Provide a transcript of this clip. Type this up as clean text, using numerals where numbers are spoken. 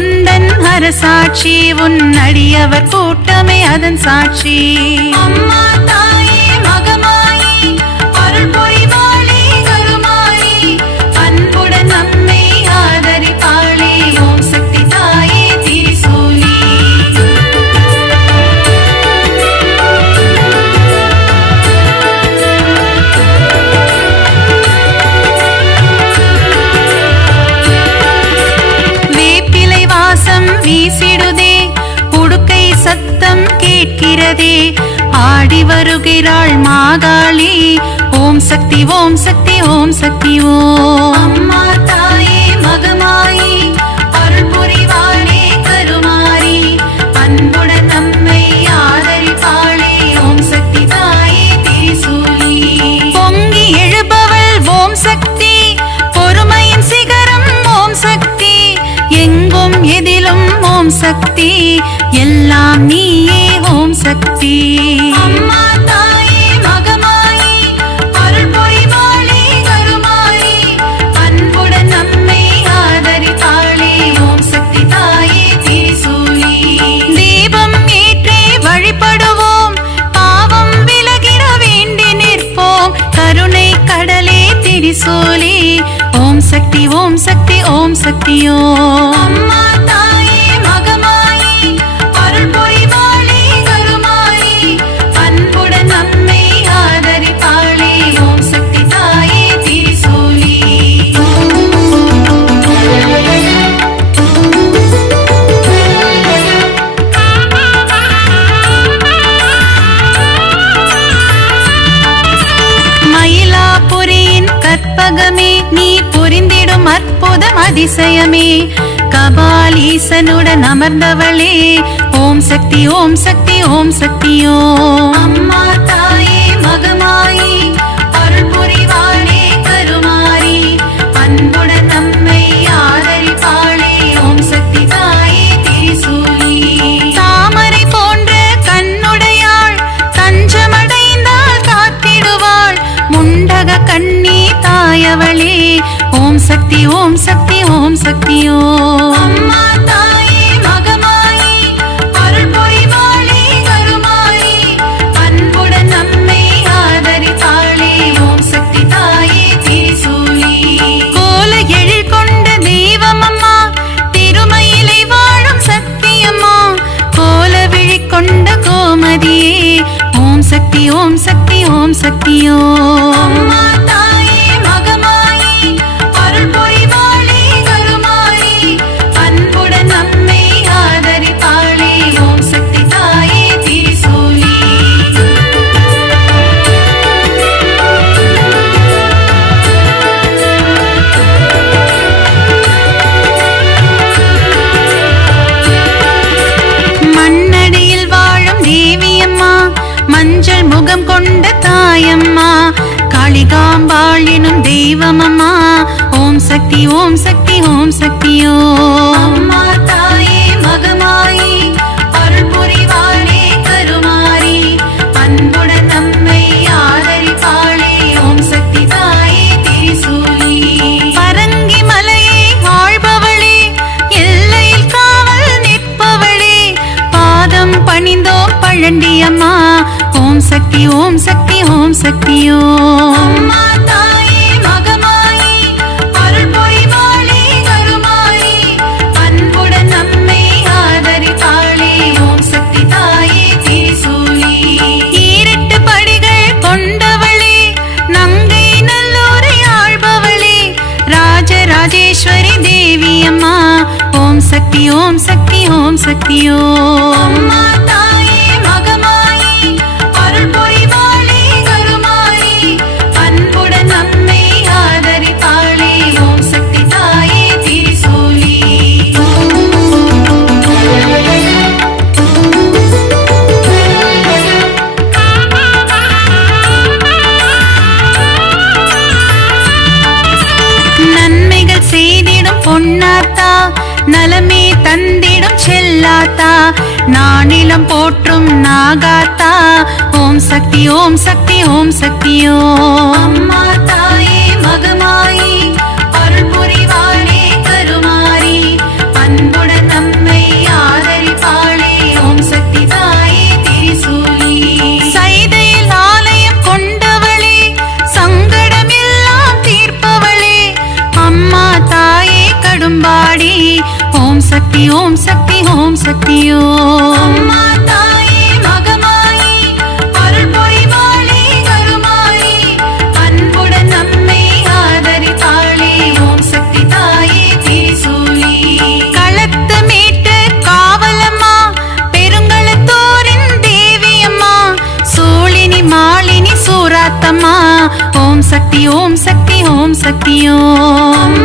உந்தன் அரசாட்சி, உன் அடியவர் கூட்டமே அதன் சாட்சி. அம்மா தாயே மகமாயி, அருள் புரிவாளே கருமாரி, அன்புடன் நம்மை ஆதரிப்பாளே ஓம் சக்தி தாயே திரிசூலி. வேப்பிலை வாசம் வீசிடுதே, உடுக்கை சத்தம் கேட்கிறதே, ஆடி வருகிறாள் மாகாளி, ஓம் சக்தி ஓம் சக்தி ஓம் சக்தி ஓம். அம்மா தாயே மகமாயி, அருள் புரிவாளே கருமாரி, அன்புடன் நம்மை ஆதரிப்பாளே ஓம் சக்தி தாயே திரிசூலி. பொங்கி எழுபவள் ஓம் சக்தி, பொறுமையின் சிகரம் ஓம் சக்தி, எங்கும் எதிலும் ஓம் சக்தி, எல்லாம் நீயே ஓம் சக்தி. அம்மா தாயே மகமாயி, அருள் புரிவாளே கருமாரி, அன்புடன் நம்மை ஆதரித்தாளே ஓம் சக்தி தாயே திரிசூலி. தீபம் ஏற்றே வழிபடுவோம், பாவம் விலகிட வேண்டி நிற்போம், கருணை கடலே திரிசூலி, ஓம் சக்தி ஓம் சக்தி ஓம் சக்தியோ. அம்மா தாயே மகமாயி, அருள் புரிவாளே கருமாரி, அன்புடன் நம்மை ஆதரிப்பாளே ஓம் சக்தி தாயே திரிசூலி. மயிலாபுரியின் கற்பகமே, நீ புரிந்திடும் அற்புதம் அதிசயமே, கபாலீசனுடன் அமர்ந்தவளே ஓம் சக்தி ஓம் சக்தி ஓம் சக்தியோ. அம்மா தாயே மகமாயி, அருள் புரிவாளே கருமாரி, அன்புடன் நம்மை ஆதரிப்பாளே ஓம் சக்தி தாயே திரிசூலி. தாமரை போன்ற கண்ணுடையாள், தஞ்சமடைந்தால் காத்திடுவாள், முண்டக கண்ணி தாயவளே ஓம் சக்தி ஓம் சக்தி ஓம் சக்தியோ. அம்மா தாயே மகமாயி, அருள் புரிவாளே கருமாரி, அன்புடன் நம்மை ஆதரித்தாளே ஓம் சக்தி தாயே திரிசூலி. கோல எழில் கொண்ட தெய்வம் அம்மா, திருமயிலை வாழும் சக்தியம்மா, கோல விழி கொண்ட கோமதியே ஓம் சக்தி ஓம் சக்தி ஓம் சக்தியோ. அம்மா தாயே மகமாயி, அருள் புரிவாளே கருமாரி, அன்புடன் நம்மை ஆதரிப்பாளே ஓம் சக்தி தாயே திரிசூலி. மண்ணடியில் வாழும் தேவியம்மா, மஞ்சள் முகம் கொண்ட தாயம்மா, காளிகாம்பாள் எனும் தெய்வமம்மா ஓம் சக்தி ஓம் சக்தி ஓம் சக்தியோ. அம்மா தாயே மகமாயி, அருள் புரிவாளே கருமாரி, அன்புடன் நம்மை ஆதரிப்பாளே ஓம் சக்தி தாயே திரிசூலி. பரங்கி மலையை ஆள்பவளே, எல்லையில் காவல் நிற்பவளே, பாதம் பணிந்தோம் பழண்டியம்மா ஓம் சக்தி ஓம் சக்தி ஓம் சக்தியோ. அம்மா தாயே மகமாயி, அருள் புரிவாளே கருமாரி, அன்புடன் நம்மை ஆதரித்தாளே ஓம் சக்தி தாயே திரிசூலி. ஈரெட்டு படிகள் கொண்டவளே, நங்கை நல்லூரை ஆள்பவளே, ராஜராஜேஸ்வரி தேவியம்மா ஓம் சக்தி ஓம் சக்தி ஓம் சக்தியோ. அம்மா தாயே மகமாயி, அருள் புரிவாளே கருமாரி, அன்புடன் நம்மை ஆதரித்தாளே ஓம் சக்தி தாயே திரிசூலி. நன்மைகள் செய்திடும் பொன்னாத்தா, நலமே தந்திடும் செல்லாத்தா, நானிலம் போற்றும் நாகாத்தா ஓம் சக்தி ஓம் சக்தி ஓம் சக்தியோ. அம்மா தாயே மகமாயி, அருள் புரிவாளே கருமாரி, அன்புடன் சக்தி ஓம் சக்தி ஓம் சக்தி ஓம். அம்மா தாயே மகமாயி அருள் புரிவாளே கருமாயி அன்புடன் நம்மை ஆதரித்தாளே ஓம் சக்தி தாயே திரிசூலி. களத்து மீட்டு காவலம்மா பெருங்களத்தோரின் தேவியம்மா சூழினி மாலினி சூராத்தம்மா ஓம் சக்தி ஓம் சக்தி ஓம் சக்தி ஓம்.